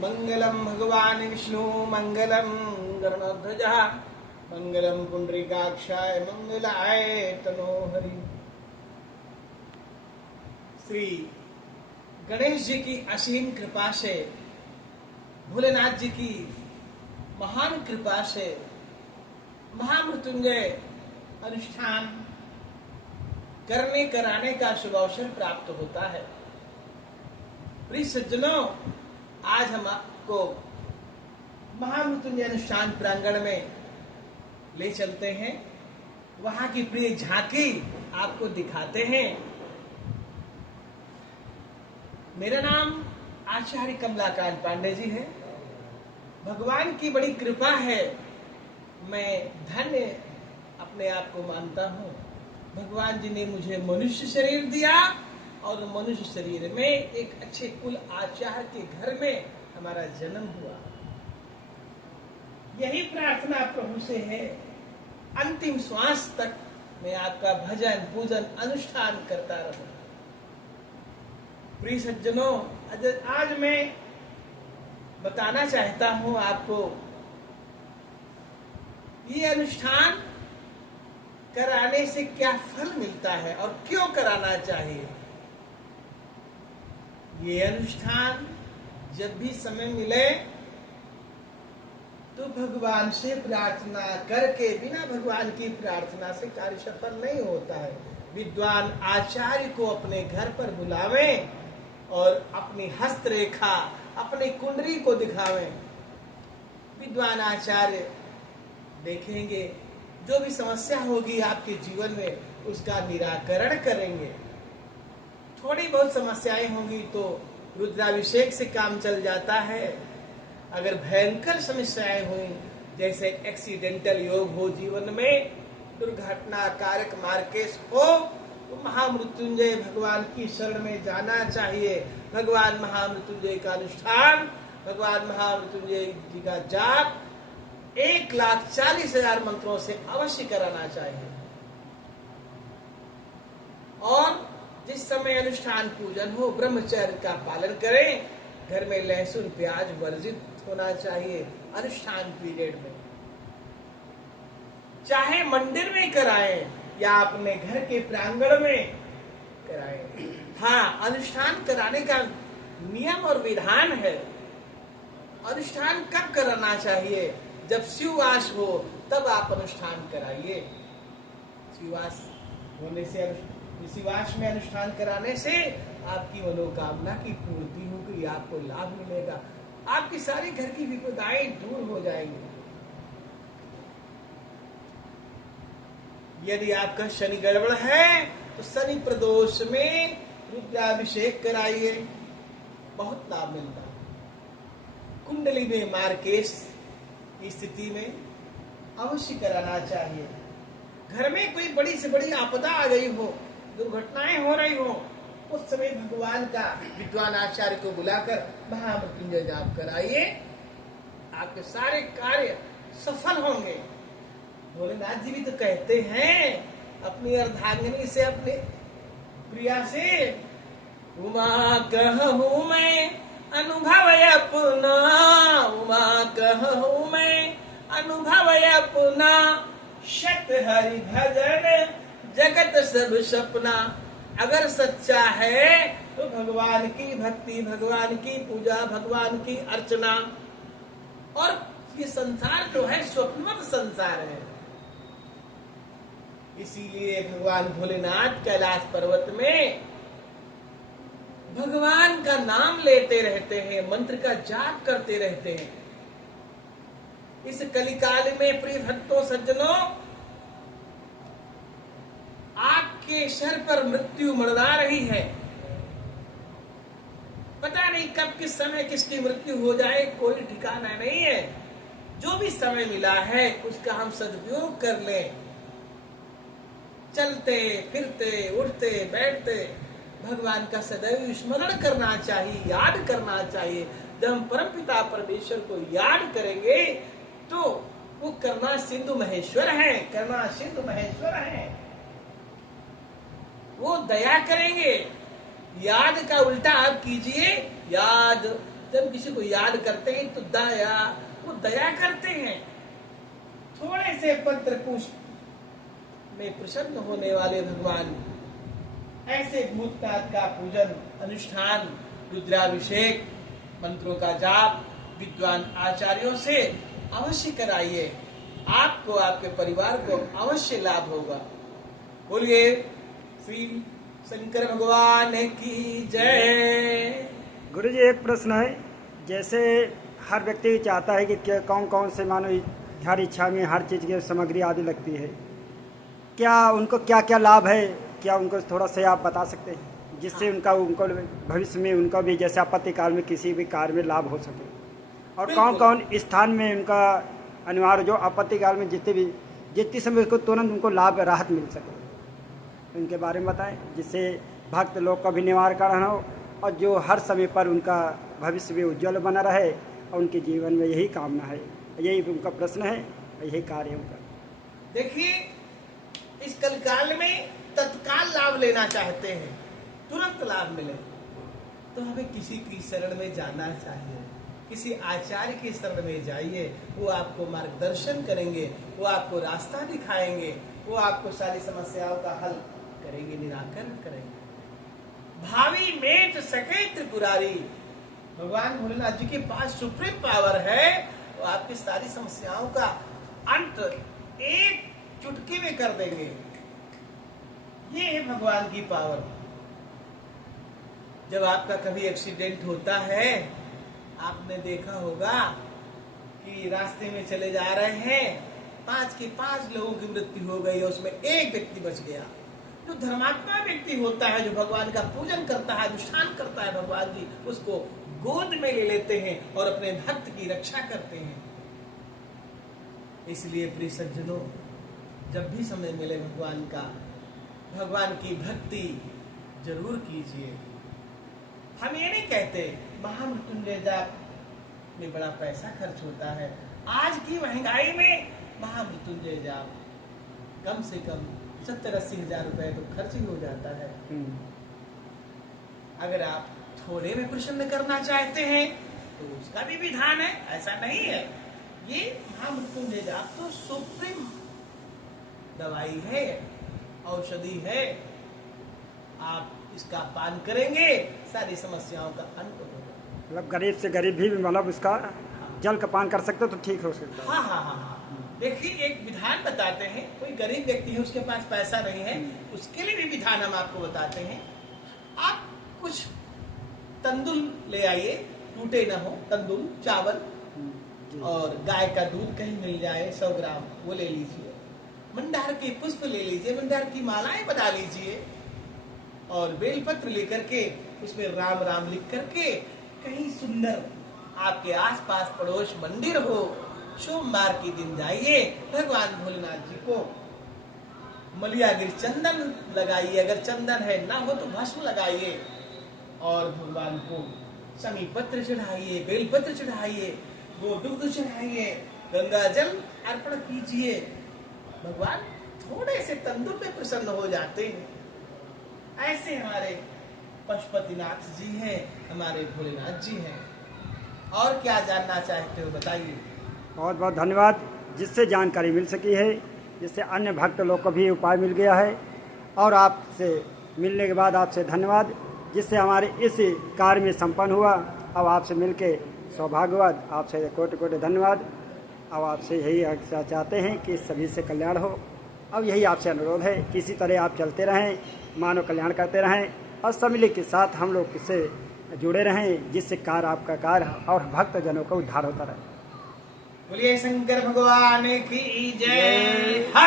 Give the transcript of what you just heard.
मंगलम भगवान विष्णु मंगलम गरुड़ध्वजा मंगलम पुंडरीकाक्षाय मंगलाय तनोहरि। श्री गणेश जी की असीम कृपा से, भोलेनाथ जी की महान कृपा से महामृत्युंजय अनुष्ठान करने कराने का शुभ अवसर प्राप्त होता है। प्रिय सज्जनों, आज हम आपको महामृत्युंजय अनुष्ठान प्रांगण में ले चलते हैं। वहां की प्रिय झांकी आपको दिखाते हैं। मेरा नाम आचार्य कमलाकांत पांडे जी है। भगवान की बड़ी कृपा है, मैं धन्य अपने आप को मानता हूँ। भगवान जी ने मुझे मनुष्य शरीर दिया और मनुष्य शरीर में एक अच्छे कुल आचार्य के घर में हमारा जन्म हुआ। यही प्रार्थना प्रभु से है, अंतिम श्वास तक मैं आपका भजन पूजन अनुष्ठान करता रहूं। प्रिय सज्जनों, आज मैं बताना चाहता हूं आपको, ये अनुष्ठान कराने से क्या फल मिलता है और क्यों कराना चाहिए। ये अनुष्ठान जब भी समय मिले तो भगवान से प्रार्थना करके, बिना भगवान की प्रार्थना से कार्य सफल नहीं होता है। विद्वान आचार्य को अपने घर पर बुलावें और अपनी हस्तरेखा, अपनी कुंडली को दिखावें। विद्वान आचार्य देखेंगे, जो भी समस्या होगी आपके जीवन में उसका निराकरण करेंगे। थोड़ी बहुत समस्याएं होंगी तो रुद्राभिषेक से काम चल जाता है। अगर भयंकर समस्याएं हुई, जैसे एक्सीडेंटल योग हो, जीवन में दुर्घटना कारक मार्केस हो, तो महामृत्युंजय भगवान की शरण में जाना चाहिए। भगवान महामृत्युंजय का अनुष्ठान, भगवान महामृत्युंजय जी का जाप 1,40,000 मंत्रों से अवश्य कराना चाहिए। और जिस समय अनुष्ठान पूजन हो, ब्रह्मचर्य का पालन करें। घर में लहसुन प्याज वर्जित होना चाहिए। अनुष्ठान पीरियड में चाहे मंदिर में कराएं या अपने घर के प्रांगण में कराएं। हाँ, अनुष्ठान कराने का नियम और विधान है। अनुष्ठान कब कराना चाहिए? जब शिववास हो तब आप अनुष्ठान कराइए। शिववास होने से, शिववास में अनुष्ठान कराने से आपकी मनोकामना की पूर्ति होगी, आपको लाभ मिलेगा, आपकी सारी घर की विपदाएं दूर हो जाएंगी। यदि आपका शनि गड़बड़ है तो शनि प्रदोष में रुद्राभिषेक कराइए, बहुत लाभ मिलता है। कुंडली में मार्केश की स्थिति में अवश्य कराना चाहिए। घर में कोई बड़ी से बड़ी आपदा आ गई हो, दुर्घटनाएं हो रही हो, उस समय भगवान का विद्वान आचार्य को बुलाकर महामृत्युंजय जाप कराइए, आपके सारे कार्य सफल होंगे। भोलेनाथ जी भी तो कहते हैं अपनी अर्धांगिनी से, अपने प्रिया से, उमा कहूँ मैं अनुभव अपना, उमा कहूँ मैं अनुभव अपना, शत हरि भजन जगत सब सपना। अगर सच्चा है तो भगवान की भक्ति, भगवान की पूजा, भगवान की अर्चना। और ये संसार जो है स्वप्नवत संसार है। इसीलिए भगवान भोलेनाथ कैलाश पर्वत में भगवान का नाम लेते रहते हैं, मंत्र का जाप करते रहते हैं। इस कलिकाल में प्रिय भक्तों सज्जनों, आपके सर पर मृत्यु मंडरा रही है। पता नहीं कब किस समय किसकी मृत्यु हो जाए, कोई ठिकाना नहीं है। जो भी समय मिला है उसका हम सदुपयोग कर लें। चलते फिरते उठते बैठते भगवान का सदैव स्मरण करना चाहिए, याद करना चाहिए। जब हम परमपिता परमेश्वर को याद करेंगे तो वो करुणा सिंधु महेश्वर हैं, करुणा सिंधु महेश्वर हैं। वो दया करेंगे। याद का उल्टा आप कीजिए, याद जब किसी को याद करते हैं तो वो दया करते हैं। थोड़े से पत्र पुष्प में प्रसन्न होने वाले भगवान ऐसे भूतनाथ का पूजन, अनुष्ठान, रुद्राभिषेक, मंत्रों का जाप विद्वान आचार्यों से अवश्य कराइए। आपको, आपके परिवार को अवश्य लाभ होगा। बोलिए श्री शंकर भगवान की जय। गुरु जी, एक प्रश्न है। जैसे हर व्यक्ति चाहता है कि कौन कौन से मानो हर इच्छा में हर चीज़ की सामग्री आदि लगती है, क्या उनको क्या क्या लाभ है, क्या उनको थोड़ा से आप बता सकते हैं, जिससे उनको भविष्य में उनका भी जैसे आपत्ति काल में किसी भी कार्य में लाभ हो सके, और कौन कौन स्थान में उनका अनिवार्य जो आपत्ति काल में जितनी समय उसको तुरंत उनको लाभ राहत मिल सके, उनके बारे में बताएं, जिससे भक्त लोग का भी निवारण हो और जो हर समय पर उनका भविष्य भी उज्जवल बना रहे और उनके जीवन में यही कामना है, यही उनका प्रश्न है, यही कार्य है उनका। देखिए, इस कलकाल में तत्काल लाभ लेना चाहते हैं, तुरंत लाभ मिले, तो हमें किसी की शरण में जाना चाहिए, किसी आचार्य की शरण में जाइए। वो आपको मार्गदर्शन करेंगे, वो आपको रास्ता दिखाएंगे, वो आपको सारी समस्याओं का हल करेंगे, निराकरण करेंगे। भावी में तो सके त्रिपुरारी, भगवान भोलेनाथ जी के पास सुप्रीम पावर है, वो आपकी सारी समस्याओं का अंत एक चुटकी में कर देंगे। ये है भगवान की पावर। जब आपका कभी एक्सीडेंट होता है, आपने देखा होगा कि रास्ते में चले जा रहे हैं, 5 के 5 लोगों की मृत्यु हो गई, उसमें एक व्यक्ति बच गया। जो धर्मात्मा व्यक्ति होता है, जो भगवान का पूजन करता है, अनुष्ठान करता है भगवान जी, उसको गोद में ले लेते हैं और अपने भक्त की रक्षा करते हैं। इसलिए प्रिय सज्जनों, जब भी समय मिले भगवान की भक्ति जरूर कीजिए। हम ये नहीं कहते महामृत्युंजय जाप में बड़ा पैसा खर्च होता है। आज की महंगाई में महामृत्युंजय जाप कम से कम 70-80 हजार रुपए तो खर्च ही हो जाता है। अगर आप थोड़े में प्रसन्न करना चाहते हैं तो उसका भी विधान है, ऐसा नहीं है। ये महामृत्युंजय जाप तो सुप्रीम दवाई है, औषधि है। आप इसका पान करेंगे, सारी समस्याओं का अंत होगा। मतलब गरीब से गरीब भी मतलब उसका जल का पान कर सकते हो तो ठीक हो सकता है। हाँ। देखिए, एक विधान बताते हैं। कोई गरीब व्यक्ति है, उसके पास पैसा नहीं है, उसके लिए भी विधान हम आपको बताते हैं। आप कुछ तंदुल ले आइए, टूटे ना हो, तंदुल चावल, और गाय का दूध कहीं मिल जाए 100 ग्राम, वो ले लीजिए। मंदार के पुष्प ले लीजिए, मंदार की मालाएं बना लीजिए, और बेलपत्र लेकर के उसमें राम राम लिख करके कहीं सुंदर आपके आसपास पड़ोस मंदिर हो, सोमवार के दिन जाइए, भगवान भोलेनाथ जी को मलियागिर चंदन लगाइए, अगर चंदन है ना हो तो भस्म लगाइए, और भगवान को समी पत्र चढ़ाइए, बेलपत्र चढ़ाइए, गोदुग्ध चढ़ाइए, गंगा जल अर्पण कीजिए। भगवान थोड़े से तंदुर में प्रसन्न हो जाते हैं। ऐसे हमारे पशुपतिनाथ जी हैं, हमारे भोलेनाथ जी हैं। और क्या जानना चाहते हो बताइए। बहुत बहुत धन्यवाद, जिससे जानकारी मिल सकी है, जिससे अन्य भक्त लोग को भी उपाय मिल गया है, और आपसे मिलने के बाद आपसे धन्यवाद, जिससे हमारे इस कार्य में संपन्न हुआ। अब आपसे मिलके सौभाग्यवाद, आपसे कोटि कोटि धन्यवाद। अब आपसे यही चाहते हैं कि सभी से कल्याण हो। अब यही आपसे अनुरोध है कि इसी तरह आप चलते रहें, मानव कल्याण करते रहें, और सम्मिलित के साथ हम लोग इससे जुड़े रहें, जिससे कार्य आपका कार्य और भक्त जनों का उद्धार होता रहे। बोलिए शंकर भगवान की जय।